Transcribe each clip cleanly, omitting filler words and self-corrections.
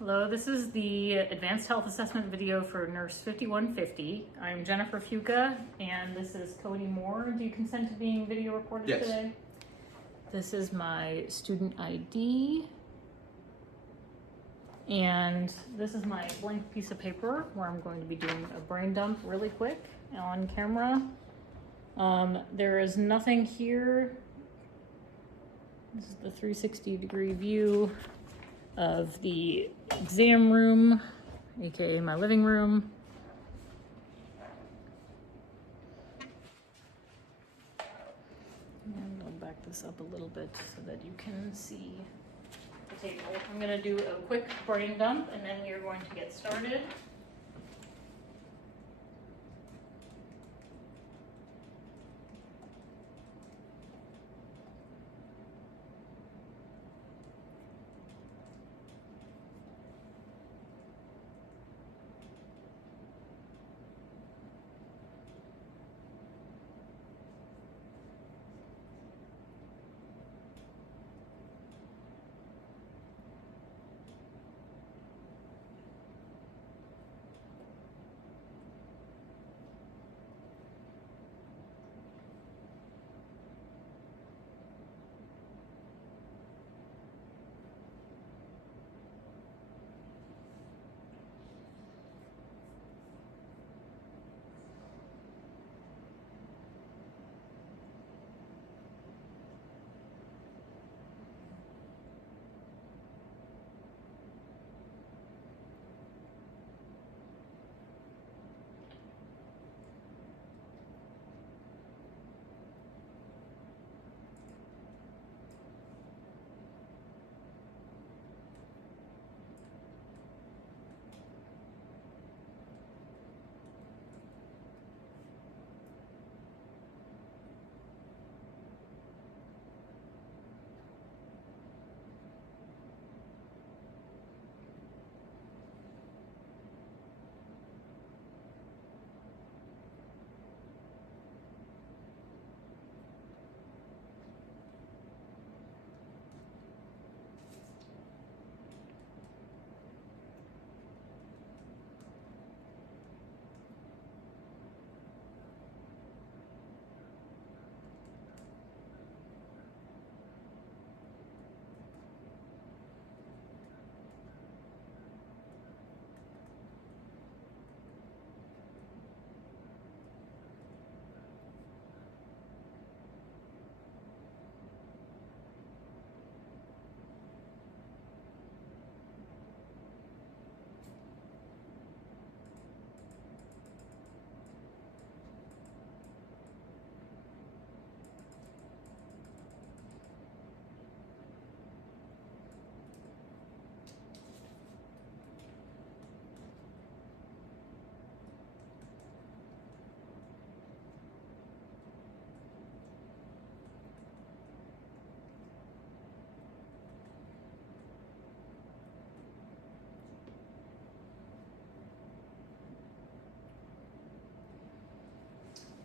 Hello, this is the advanced health assessment video for nurse 5150. I'm Jennifer Fuka, and this is Cody Moore. Do you consent to being video recorded today? This is my student ID, and this is my blank piece of paper where I'm going to be doing a brain dump really quick on camera. There is nothing here. This is the 360-degree view of the exam room, aka my living room. And I'll back this up a little bit so that you can see the table. I'm going to do a quick brain dump and then we are going to get started.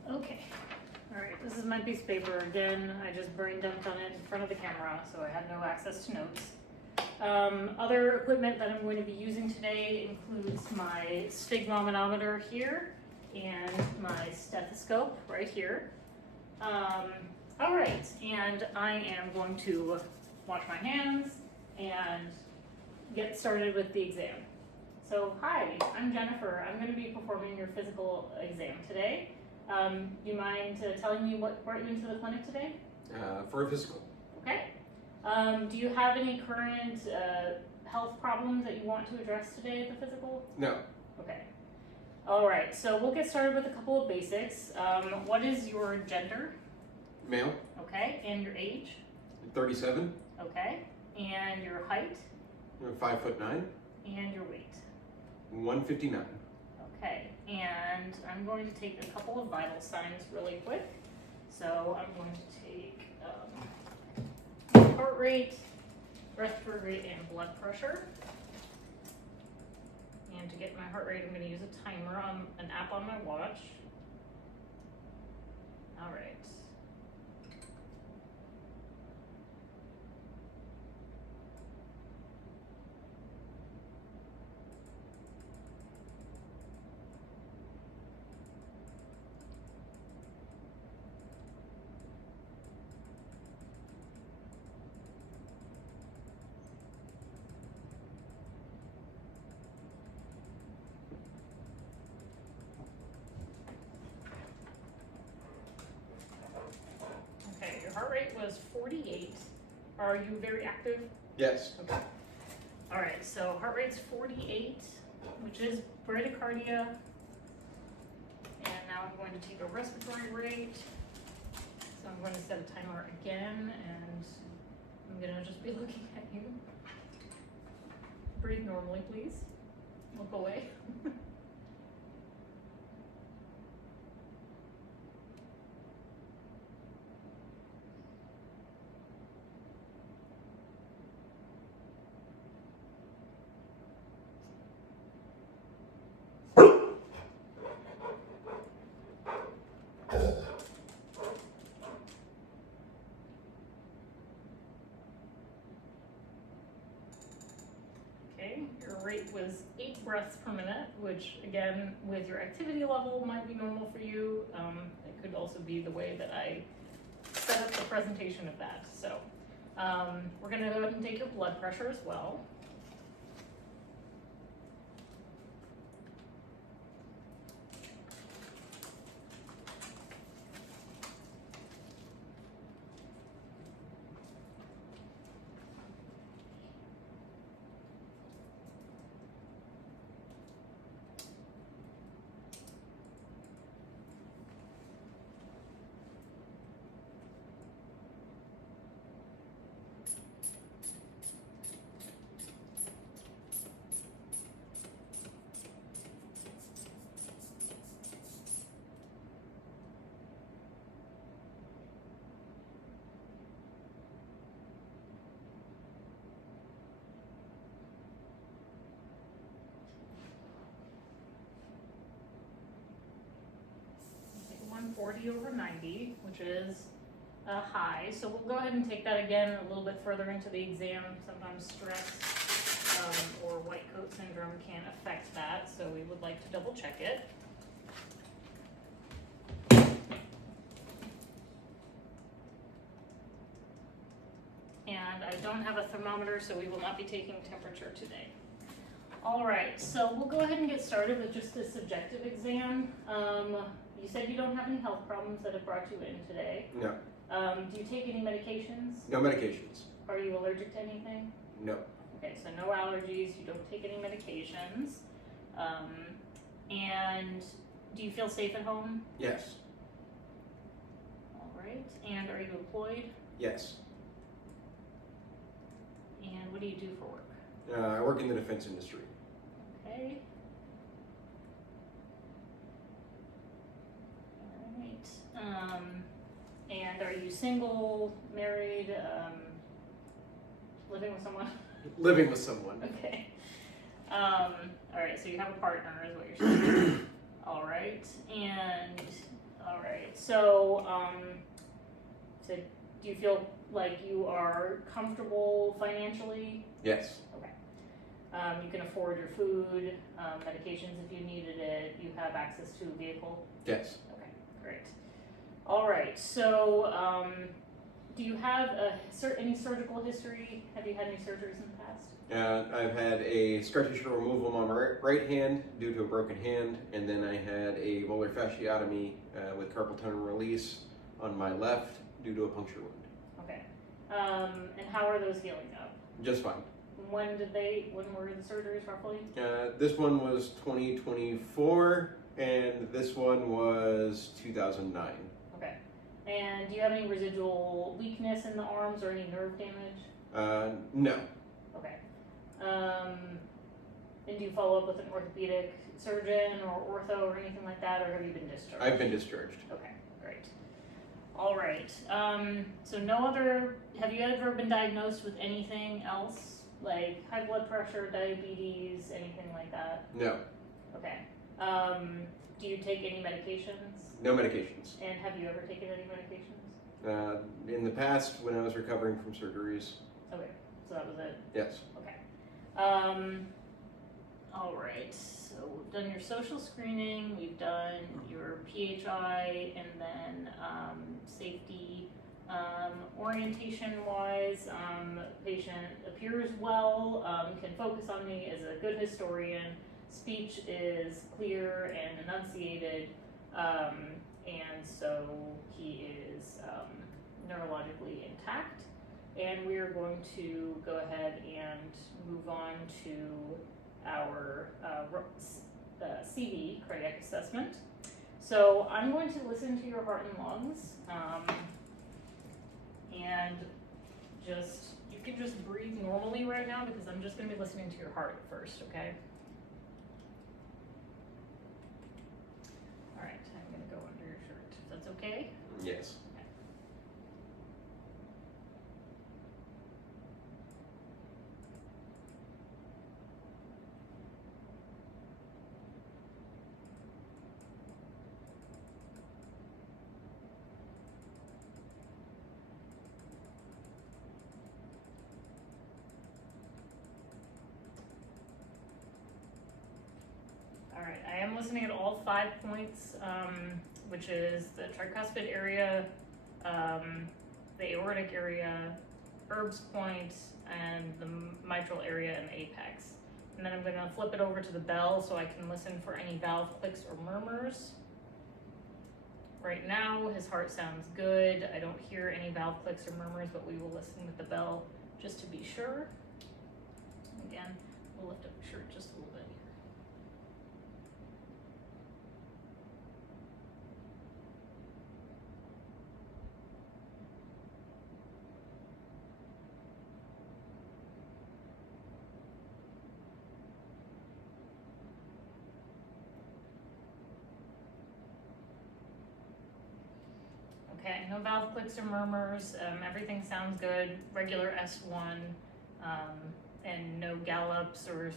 Okay, all right, this is my piece of paper. Again, I just brain dumped on it in front of the camera, so I had no access to notes. Other equipment that I'm going to be using today includes my sphygmomanometer here and my stethoscope right here. All right, and I am going to wash my hands and get started with the exam. So hi, I'm Jennifer. I'm going to be performing your physical exam today. You mind telling me what brought you into the clinic today? For a physical. Okay. Do you have any current health problems that you want to address today at the physical? No. Okay. All right, so we'll get started with a couple of basics. What is your gender? Male. Okay, and your age? 37. Okay, and your height? 5'9". And your weight? 159. Okay, and I'm going to take a couple of vital signs really quick. So I'm going to take heart rate, respiratory rate, and blood pressure. And to get my heart rate, I'm going to use a timer on an app on my watch. All right. rate was 48. Are you very active? Yes. Okay. All right, so heart rate's 48, which is bradycardia. And now I'm going to take a respiratory rate. So I'm going to set a timer again, and I'm gonna just be looking at you. Breathe normally, please. Look away. Okay, your rate was 8 breaths per minute, which again, with your activity level might be normal for you. It could also be the way that I set up the presentation of that. So we're gonna go ahead and take your blood pressure as well. Take 140 over 90, which is a high. So we'll go ahead and take that again a little bit further into the exam. Sometimes stress or white coat syndrome can affect that, so we would like to double check it. And I don't have a thermometer, so we will not be taking temperature today. All right, so we'll go ahead and get started with just this subjective exam. You said you don't have any health problems that have brought you in today. No. Do you take any medications? No medications. Are you allergic to anything? No. Okay, so no allergies, you don't take any medications. And do you feel safe at home? Yes. All right, and are you employed? Yes. And what do you do for work? I work in the defense industry. Okay. All right. And are you single, married, living with someone? Living with someone. Okay. All right, so you have a partner is what you're saying. All right, and all right, so so do you feel like you are comfortable financially? Yes. Okay. You can afford your food, medications if you needed it. You have access to a vehicle? Yes. Okay, great. All right, so do you have any surgical history? Have you had any surgeries in the past? I've had a scar tissue removal on my right hand due to a broken hand, and then I had a volar fasciotomy with carpal tunnel release on my left due to a puncture wound. Okay. And how are those healing up? Just fine. When were the surgeries roughly? This one was 2024, and this one was 2009. Okay. And do you have any residual weakness in the arms or any nerve damage? No. Okay. And do you follow up with an orthopedic surgeon or ortho or anything like that, or have you been discharged? I've been discharged. Okay, great. All right. So have you ever been diagnosed with anything else, like high blood pressure, diabetes, anything like that? No. Okay. Do you take any medications? No medications. And have you ever taken any medications? In the past, when I was recovering from surgeries. Okay, so that was it. Yes. Okay. All right. So we've done your social screening. We've done your PHI, and then safety. Orientation-wise, patient appears well. Can focus on me as a good historian. Speech is clear and enunciated, and so he is neurologically intact. And we are going to go ahead and move on to our CV, cardiac assessment. So I'm going to listen to your heart and lungs, and you can just breathe normally right now because I'm just going to be listening to your heart first, okay? All right, I'm going to go under your shirt, if that's okay? Yes. Alright, I am listening at all 5 points, which is the tricuspid area, the aortic area, Erb's point, and the mitral area and the apex. And then I'm going to flip it over to the bell so I can listen for any valve clicks or murmurs. Right now, his heart sounds good. I don't hear any valve clicks or murmurs, but we will listen with the bell just to be sure. Again, we'll lift up your shirt just a little bit here. Okay, no valve clicks or murmurs, everything sounds good, regular S1, and no gallops or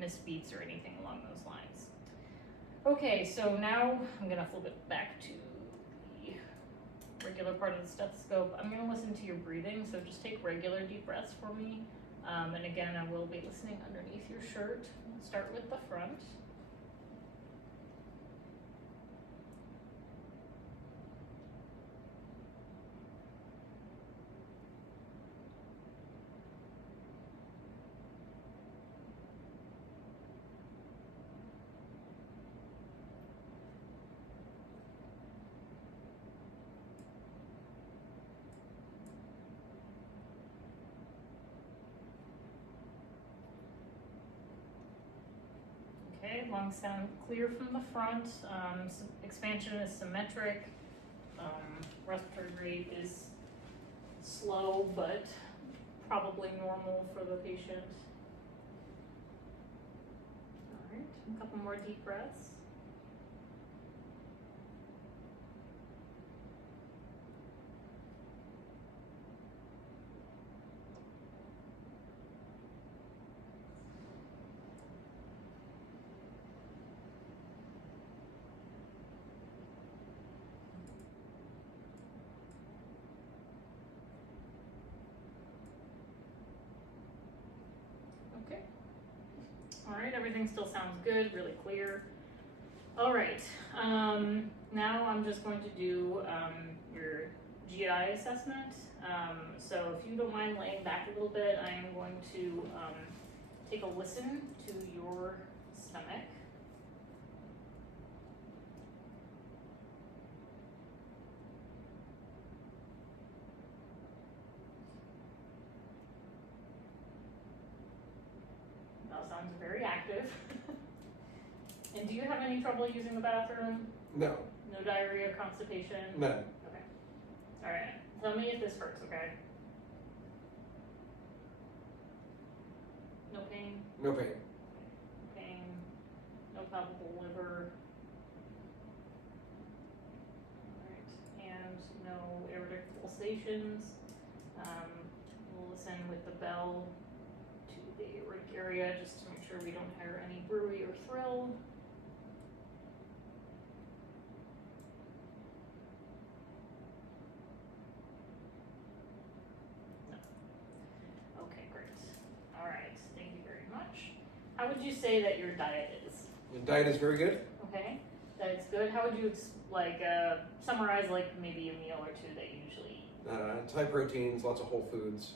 misbeats or anything along those lines. Okay, so now I'm gonna flip it back to the regular part of the stethoscope. I'm gonna listen to your breathing, so just take regular deep breaths for me. And again, I will be listening underneath your shirt. I'll start with the front. Okay, lungs sound clear from the front. Expansion is symmetric. Respiratory rate is slow, but probably normal for the patient. All right, a couple more deep breaths. Okay. All right, everything still sounds good, really clear. All right, now I'm just going to do your GI assessment. So if you don't mind laying back a little bit, I am going to take a listen to your stomach. That sounds very active. And do you have any trouble using the bathroom? No. No diarrhea, constipation? None. Okay. All right. Tell me if this hurts, okay? No pain? No pain. Pain. No palpable liver. All right. And no aortic pulsations. We'll listen with the bell to the aortic area just to make sure we don't hear any bruit or thrill. Okay, great. All right, thank you very much. How would you say that your diet is? The diet is very good. Okay, diet's good. How would you summarize like maybe a meal or two that you usually eat? It's high proteins, lots of whole foods.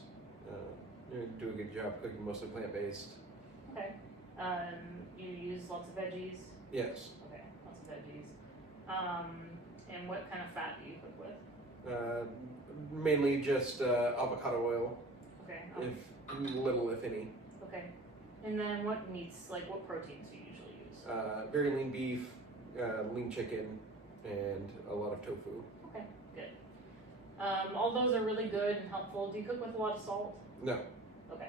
You do a good job cooking, mostly plant-based. Okay. You use lots of veggies? Yes. Okay, lots of veggies. And what kind of fat do you cook with? Mainly just avocado oil, Okay. if little, if any. Okay. And then what meats, like what proteins do you usually use? Very lean beef, lean chicken, and a lot of tofu. Okay, good. All those are really good and helpful. Do you cook with a lot of salt? No. Okay.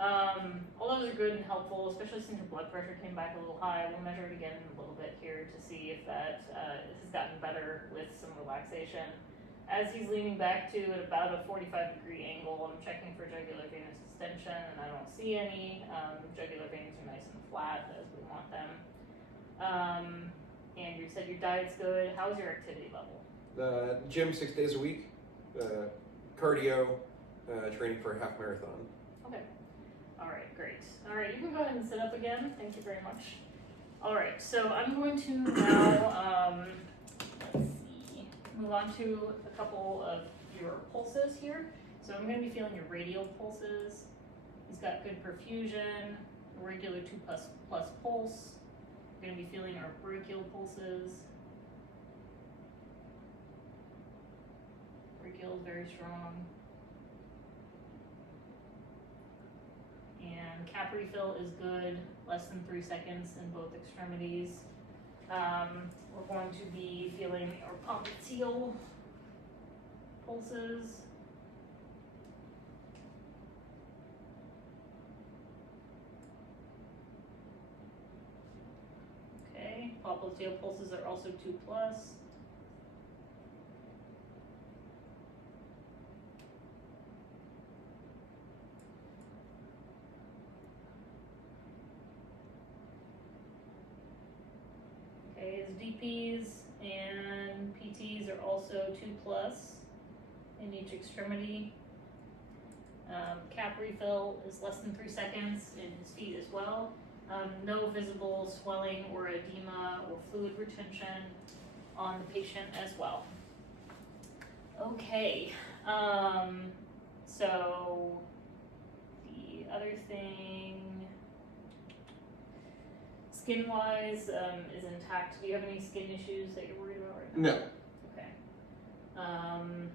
All those are good and helpful, especially since your blood pressure came back a little high. We'll measure it again in a little bit here to see if that has gotten better with some relaxation. As he's leaning back to at about a 45-degree angle, I'm checking for jugular venous extension, and I don't see any. Jugular veins are nice and flat as we want them. And you said your diet's good. How's your activity level? Gym 6 days a week, cardio, training for a half marathon. Okay. All right, great. All right, you can go ahead and sit up again. Thank you very much. All right, so I'm going to now, let's see, move on to a couple of your pulses here. So I'm going to be feeling your radial pulses. He's got good perfusion, regular 2+ pulse. We're going to be feeling our brachial pulses. Brachial is very strong. And cap refill is good, less than 3 seconds in both extremities. We're going to be feeling our popliteal pulses. Okay, popliteal pulses are also 2+. Okay, his DPs and PTs are also 2+ in each extremity. Cap refill is less than 3 seconds in his feet as well. No visible swelling or edema or fluid retention on the patient as well. Okay, so the other thing, skin-wise, is intact. Do you have any skin issues that you're worried about right now? No. Okay. And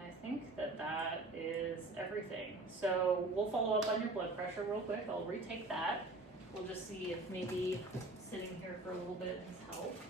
I think that is everything. So we'll follow up on your blood pressure real quick. I'll retake that. We'll just see if maybe sitting here for a little bit has helped.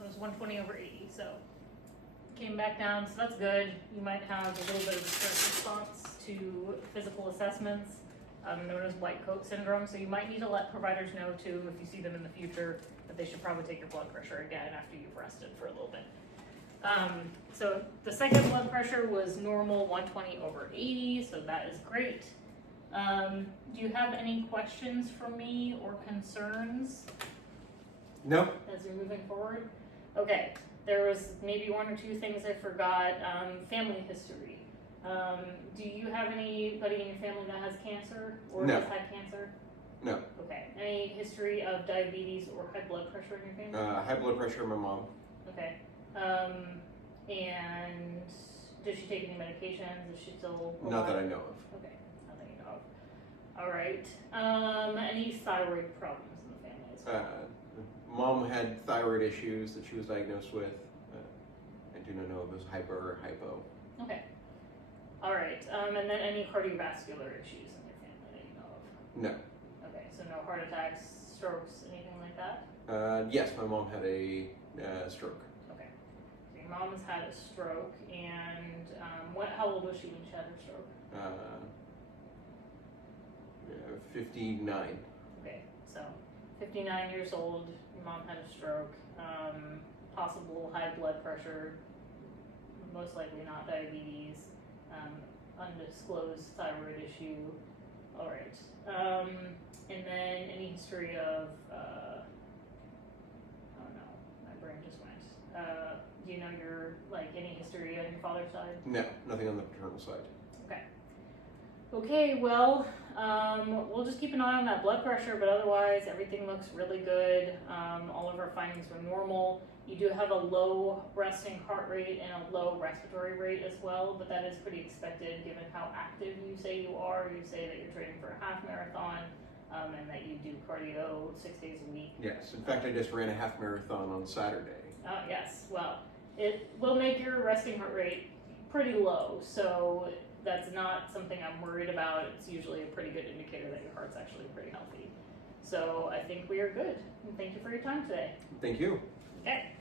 It was 120/80, so came back down, so that's good. You might have a little bit of a stress response to physical assessments, known as white coat syndrome, so you might need to let providers know too, if you see them in the future, that they should probably take your blood pressure again after you've rested for a little bit. So the second blood pressure was normal, 120/80, so that is great. Do you have any questions for me or concerns? No. As you're moving forward? Okay, there was maybe 1 or 2 things I forgot. Family history. Do you have anybody in your family that has cancer or No. has had cancer? No. Okay. Any history of diabetes or high blood pressure in your family? High blood pressure in my mom. Okay. And does she take any medications? Is she still alive? Not that I know of. Okay, not that you know of. All right. Any thyroid problems in the family as well? Mom had thyroid issues that she was diagnosed with. I do not know if it was hyper or hypo. Okay. All right. And then any cardiovascular issues in your family that you know of? No. Okay. So no heart attacks, strokes, anything like that? Yes, my mom had a stroke. Okay. So your Your mom has had a stroke, and how old was she when she had her stroke? 59. Okay, so 59 years old, your mom had a stroke, possible high blood pressure, most likely not diabetes, undisclosed thyroid issue. All right, and then any history of, oh no, my brain just went. Do you know any history on your father's side? No, nothing on the paternal side. Okay, well, we'll just keep an eye on that blood pressure, but otherwise everything looks really good. All of our findings were normal. You do have a low resting heart rate and a low respiratory rate as well, but that is pretty expected given how active you say you are. You say that you're training for a half marathon, and that you do cardio 6 days a week. Yes, in fact, I just ran a half marathon on Saturday. Yes, well, it will make your resting heart rate pretty low, so that's not something I'm worried about. It's usually a pretty good indicator that your heart's actually pretty healthy. So I think we are good. And thank you for your time today. Thank you. Okay.